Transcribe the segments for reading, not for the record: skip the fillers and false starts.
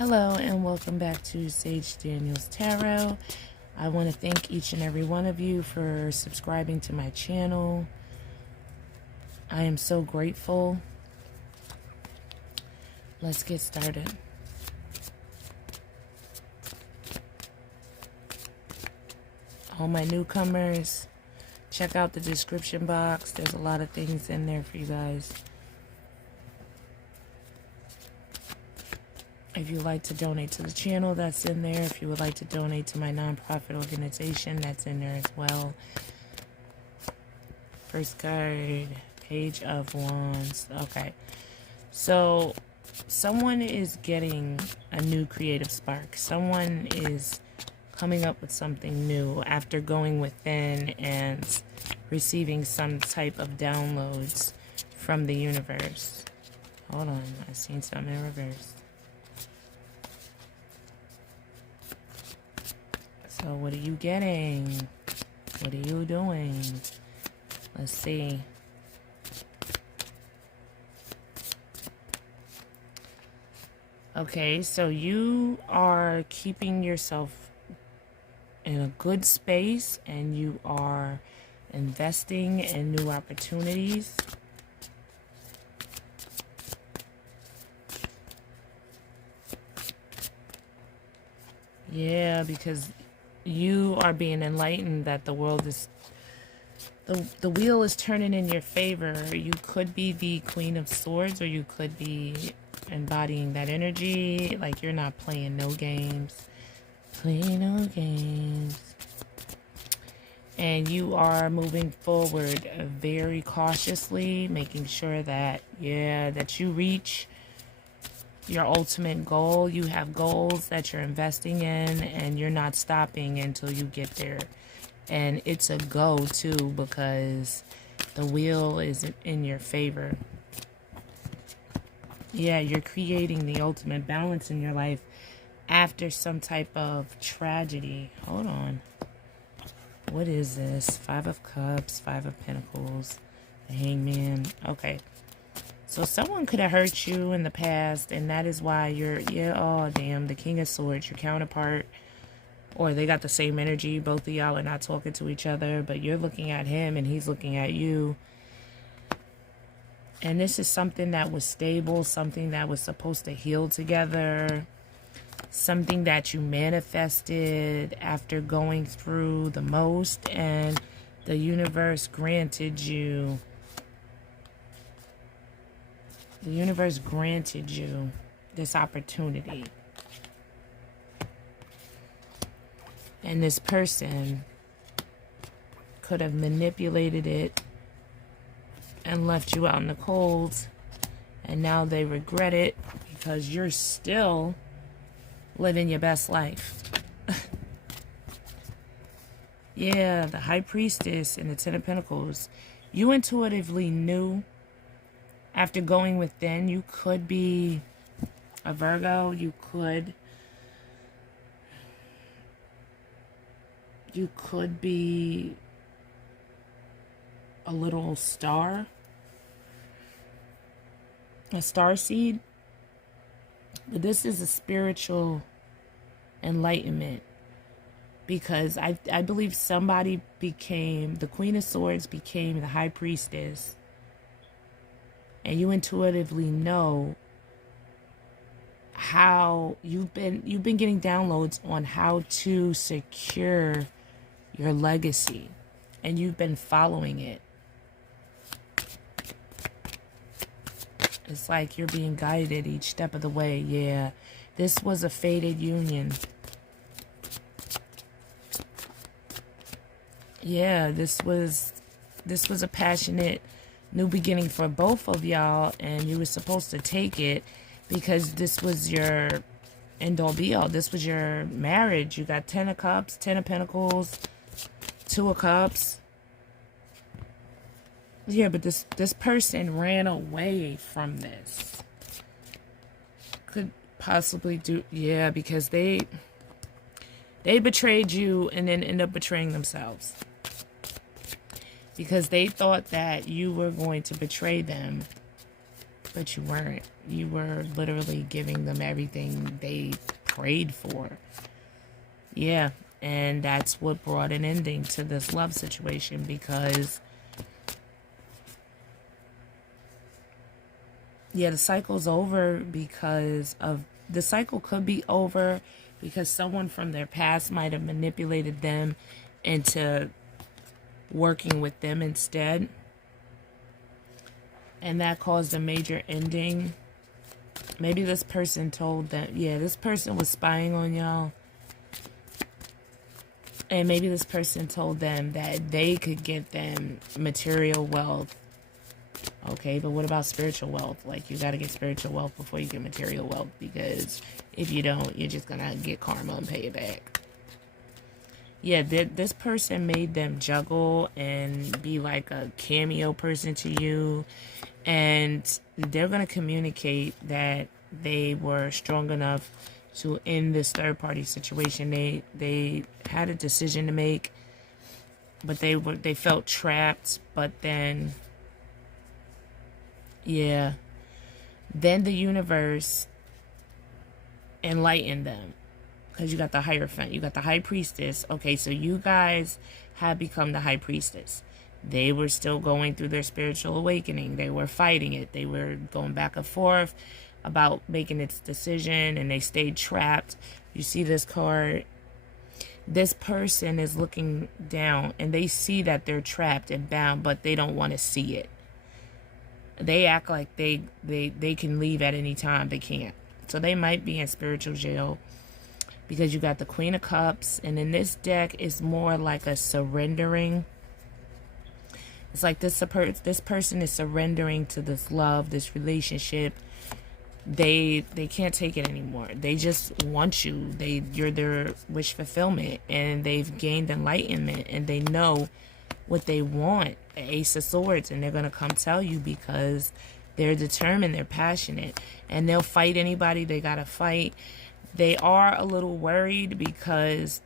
Hello and welcome back to Sage Daniel's Tarot. I want to thank each and every one of you for subscribing to my channel. I am so grateful. Let's get started. All my newcomers, check out the description box. There's a lot of things in there for you guys. If you'd like to donate to the channel, that's in there. If you would like to donate to my nonprofit organization, that's in there as well. First card, Page of Wands. Okay. So, someone is getting a new creative spark. Someone is coming up with something new after going within and receiving some type of downloads from the universe. Hold on. I seen something in reverse. So what are you getting? What are you doing? Let's see. Okay, so you are keeping yourself in a good space and you are investing in new opportunities. Yeah, because you are being enlightened that the world is, the wheel is turning in your favor. You could be the Queen of Swords, or you could be embodying that energy. Like, you're not playing no games. Playing no games. And you are moving forward very cautiously, making sure that, that you reach your ultimate goal. You have goals that you're investing in and you're not stopping until you get there. And it's a go too, because the wheel is in your favor. Yeah, you're creating the ultimate balance in your life after some type of tragedy. Hold on. What is this? Five of Cups, Five of Pentacles, the Hangman. Okay. So someone could have hurt you in the past, and that is why you're, oh damn, the King of Swords, your counterpart, or they got the same energy. Both of y'all are not talking to each other, but you're looking at him and he's looking at you. And this is something that was stable, something that was supposed to heal together, something that you manifested after going through the most, and the universe granted you. The universe granted you this opportunity. And this person could have manipulated it and left you out in the cold. And now they regret it because you're still living your best life. Yeah, the High Priestess and the Ten of Pentacles. You intuitively knew. After going within, you could be a Virgo, you could be a little star, a star seed. But this is a spiritual enlightenment, because I believe somebody became, the Queen of Swords became the High Priestess. And you intuitively know how you've been getting downloads on how to secure your legacy, and you've been following it. It's like you're being guided each step of the way. Yeah, this was a fated union. Yeah, this was a passionate new beginning for both of y'all, and you were supposed to take it because this was your end-all be-all. This was your marriage. You got Ten of Cups, Ten of Pentacles, Two of Cups. Yeah, but this person ran away from this. Could possibly do, yeah, because they betrayed you and then end up betraying themselves. Because they thought that you were going to betray them, but you weren't. You were literally giving them everything they prayed for. Yeah, and that's what brought an ending to this love situation, because yeah, the cycle's over because of, the cycle could be over because someone from their past might have manipulated them into working with them instead, and that caused a major ending. Maybe this person told them, yeah, this person was spying on y'all, and maybe this person told them that they could get them material wealth. Okay, but what about spiritual wealth? Like, you got to get spiritual wealth before you get material wealth, because if you don't, you're just gonna get karma and pay it back. Yeah, this person made them juggle and be like a cameo person to you, and they're going to communicate that they were strong enough to end this third-party situation. They had a decision to make, but they felt trapped. But then, yeah, then the universe enlightened them, because you got the Hierophant, you got the High Priestess. Okay, so you guys have become the High Priestess. They were still going through their spiritual awakening. They were fighting it. They were going back and forth about making its decision, and they stayed trapped. You see this card? This person is looking down, and they see that they're trapped and bound, but they don't want to see it. They act like they can leave at any time. They can't. So they might be in spiritual jail, because you got the Queen of Cups, and in this deck it's more like a surrendering. It's like this person is surrendering to this love, this relationship. They can't take it anymore. They just want you. You're their wish fulfillment, and they've gained enlightenment, and they know what they want. Ace of Swords, and they're gonna come tell you, because they're determined, they're passionate, and they'll fight anybody they gotta fight. They are a little worried because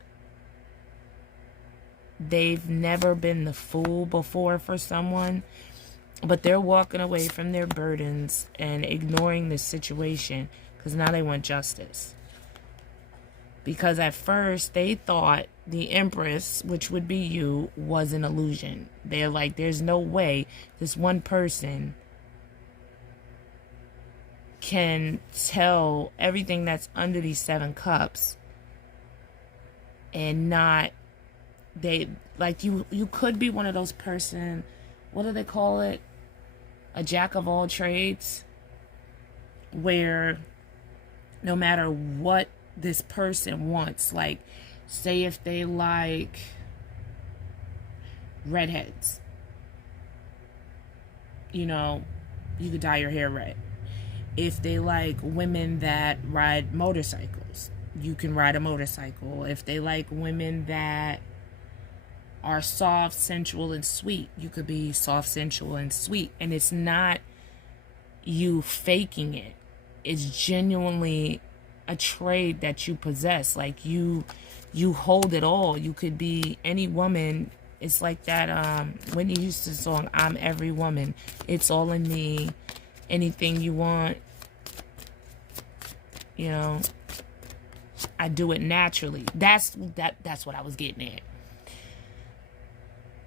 they've never been the fool before for someone, but they're walking away from their burdens and ignoring this situation because now they want justice. Because at first they thought the Empress, which would be you, was an illusion. They're like, there's no way this one person can tell everything that's under these 7 cups and not, they, like, you could be one of those person, what do they call it, a jack of all trades, where no matter what this person wants, like, say if they like redheads, you know, you could dye your hair red. If they like women that ride motorcycles, you can ride a motorcycle. If they like women that are soft, sensual, and sweet, you could be soft, sensual, and sweet. And it's not you faking it. It's genuinely a trait that you possess. Like, you hold it all. You could be any woman. It's like that Whitney Houston song, I'm Every Woman. It's all in me. Anything you want, you know, I do it naturally. That's what I was getting at.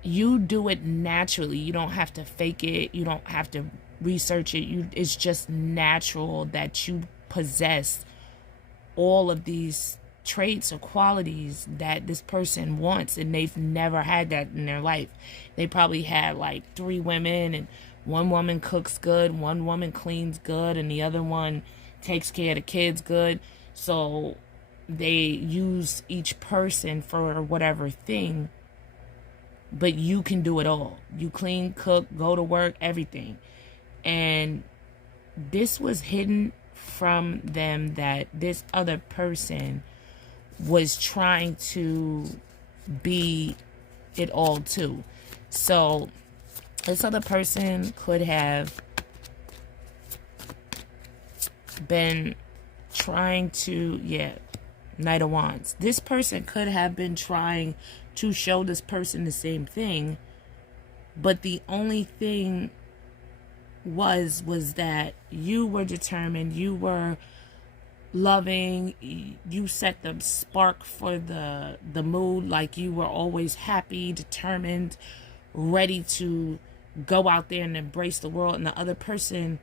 You do it naturally. You don't have to fake it. You don't have to research it. It's just natural that you possess all of these traits or qualities that this person wants, and they've never had that in their life. They probably had like 3 women, and one woman cooks good, one woman cleans good, and the other one takes care of the kids good. So they use each person for whatever thing, but you can do it all. You clean, cook, go to work, everything. And this was hidden from them, that this other person was trying to be it all too. So this other person could have been trying to, Knight of Wands. This person could have been trying to show this person the same thing, but the only thing was that you were determined, you were loving, you set the spark for the mood, like you were always happy, determined, ready to go out there and embrace the world. And the other person,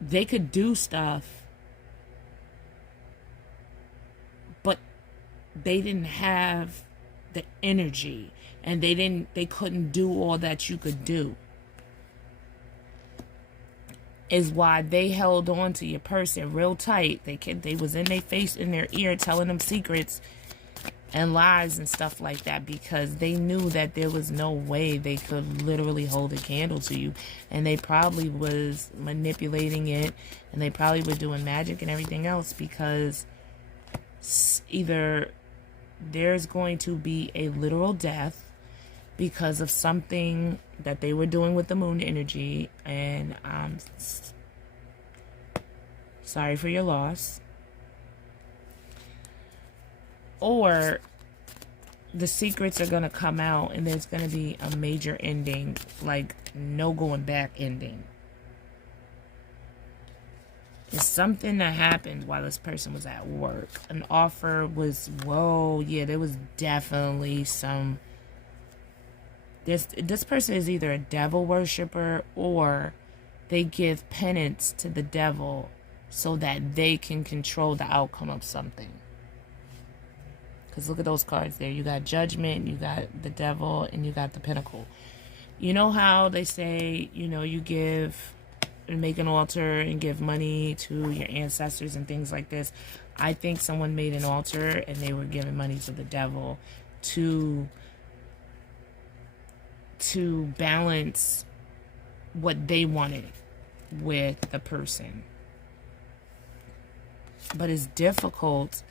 they could do stuff, but they didn't have the energy, and they couldn't do all that you could do. Is why they held on to your person real tight. They was in their face, in their ear, telling them secrets and lies and stuff like that, because they knew that there was no way they could literally hold a candle to you. And they probably was manipulating it, and they probably were doing magic and everything else, because either there's going to be a literal death because of something that they were doing with the moon energy, and I'm sorry for your loss, or the secrets are going to come out and there's going to be a major ending, like no going back ending. It's something that happened while this person was at work. An offer was, whoa, yeah, there was definitely some. This person is either a devil worshiper, or they give penance to the devil so that they can control the outcome of something. Because look at those cards there. You got Judgment, you got the devil, and you got the Pentacle. You know how they say, you know, you give and make an altar and give money to your ancestors and things like this. I think someone made an altar and they were giving money to the devil to balance what they wanted with the person. But it's difficult.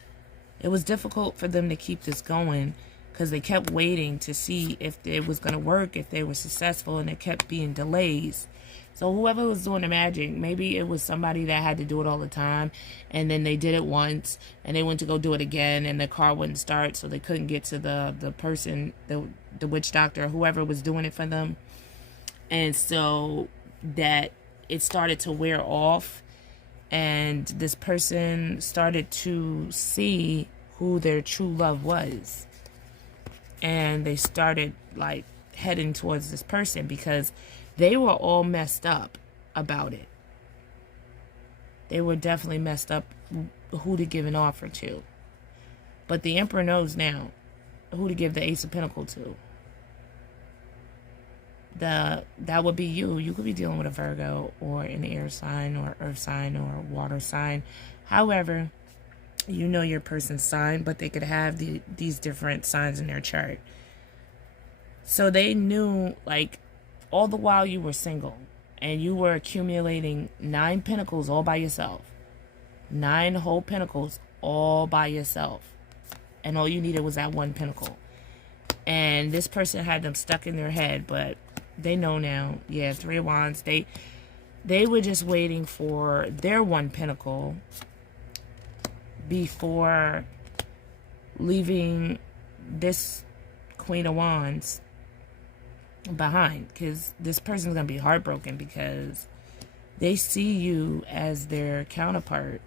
It was difficult for them to keep this going, because they kept waiting to see if it was going to work, if they were successful, and it kept being delays. So whoever was doing the magic, maybe it was somebody that had to do it all the time, and then they did it once, and they went to go do it again, and the car wouldn't start, so they couldn't get to the person, the witch doctor, or whoever was doing it for them. And so that it started to wear off, and this person started to see who their true love was. And they started like heading towards this person, because they were all messed up about it. They were definitely messed up who to give an offer to. But the Emperor knows now who to give the Ace of Pentacles to. That would be you. You could be dealing with a Virgo, or an air sign, or earth sign, or water sign. However, you know your person's sign, but they could have these different signs in their chart. So they knew, like, all the while you were single and you were accumulating 9 pentacles all by yourself. 9 whole pentacles all by yourself. And all you needed was that one pentacle. And this person had them stuck in their head, but they know now. Yeah, 3 of Wands. They were just waiting for their one pentacle before leaving this Queen of Wands behind, because this person's gonna be heartbroken, because they see you as their counterpart,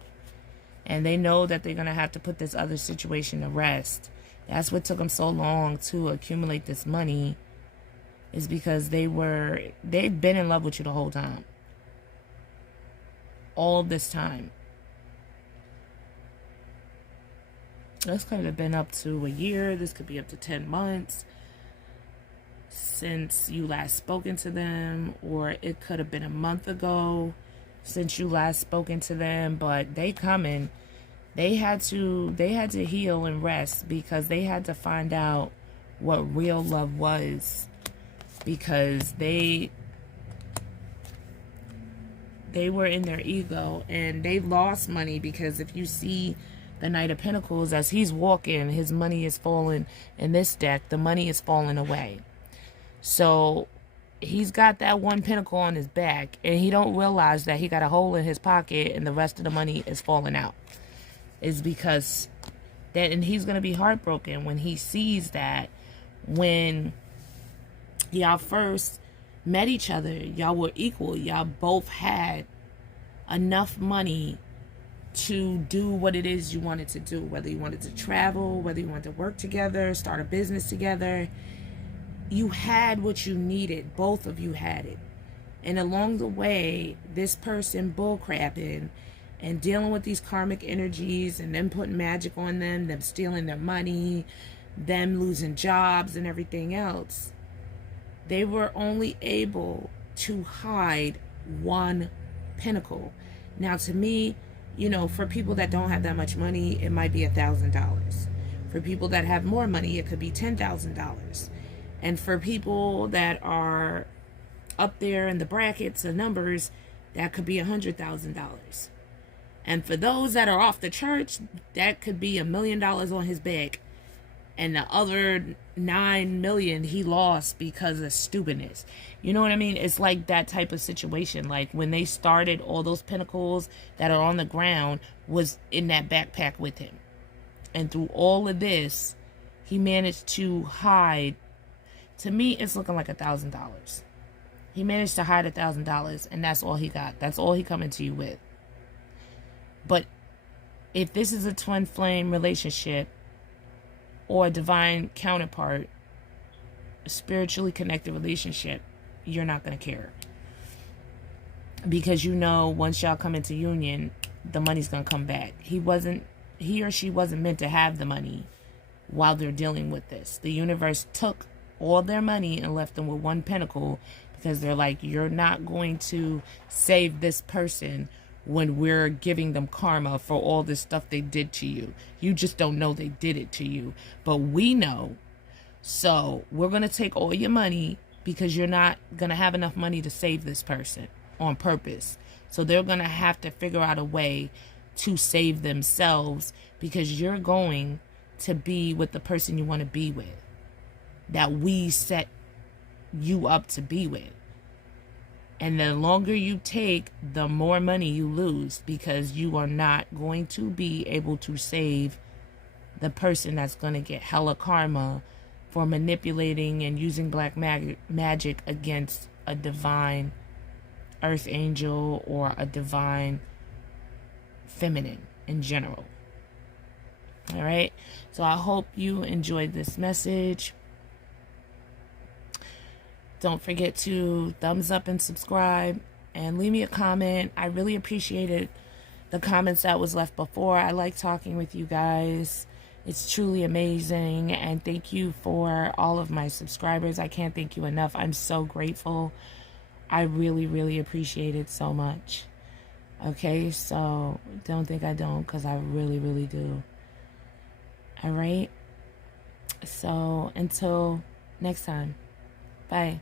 and they know that they're gonna have to put this other situation to rest. That's what took them so long to accumulate this money, is because they'd been in love with you the whole time, all this time. This could have been up to a year. This could be up to 10 months since you last spoken to them, or it could have been a month ago since you last spoken to them. But they coming. They had to heal and rest, because they had to find out what real love was, because they were in their ego, and they lost money, because if you see the Knight of Pentacles, as he's walking, his money is falling. In this deck, the money is falling away. So he's got that one pentacle on his back, and he don't realize that he got a hole in his pocket and the rest of the money is falling out. It's because that, and he's going to be heartbroken when he sees that, when y'all first met each other, y'all were equal. Y'all both had enough money to do what it is you wanted to do, whether you wanted to travel, whether you wanted to work together, start a business together. You had what you needed. Both of you had it. And along the way, this person bullcrapping and dealing with these karmic energies and them putting magic on them stealing their money, them losing jobs and everything else, they were only able to hide one pinnacle. Now, to me, you know, for people that don't have that much money, it might be $1,000. For people that have more money, it could be $10,000. And for people that are up there in the brackets, the numbers, that could be $100,000. And for those that are off the charts, that could be $1 million on his back. And the other 9 million he lost because of stupidness. You know what I mean? It's like that type of situation. Like when they started, all those pinnacles that are on the ground was in that backpack with him. And through all of this, he managed to hide. To me, it's looking like $1,000. He managed to hide $1,000, and that's all he got. That's all he coming to you with. But if this is a twin flame relationship or a divine counterpart, a spiritually connected relationship, you're not going to care. Because you know once y'all come into union, the money's going to come back. He or she wasn't meant to have the money while they're dealing with this. The universe took all their money and left them with one pinnacle because they're like, you're not going to save this person when we're giving them karma for all this stuff they did to you. You just don't know they did it to you. But we know. So we're going to take all your money because you're not going to have enough money to save this person on purpose. So they're going to have to figure out a way to save themselves because you're going to be with the person you want to be with, that we set you up to be with. And the longer you take, the more money you lose because you are not going to be able to save the person that's going to get hella karma for manipulating and using black magic against a divine earth angel or a divine feminine in general. All right. So I hope you enjoyed this message. Don't forget to thumbs up and subscribe and leave me a comment. I really appreciated the comments that was left before. I like talking with you guys. It's truly amazing. And thank you for all of my subscribers. I can't thank you enough. I'm so grateful. I really, really appreciate it so much. Okay, so don't think I don't, because I really, really do. All right. So until next time. Bye.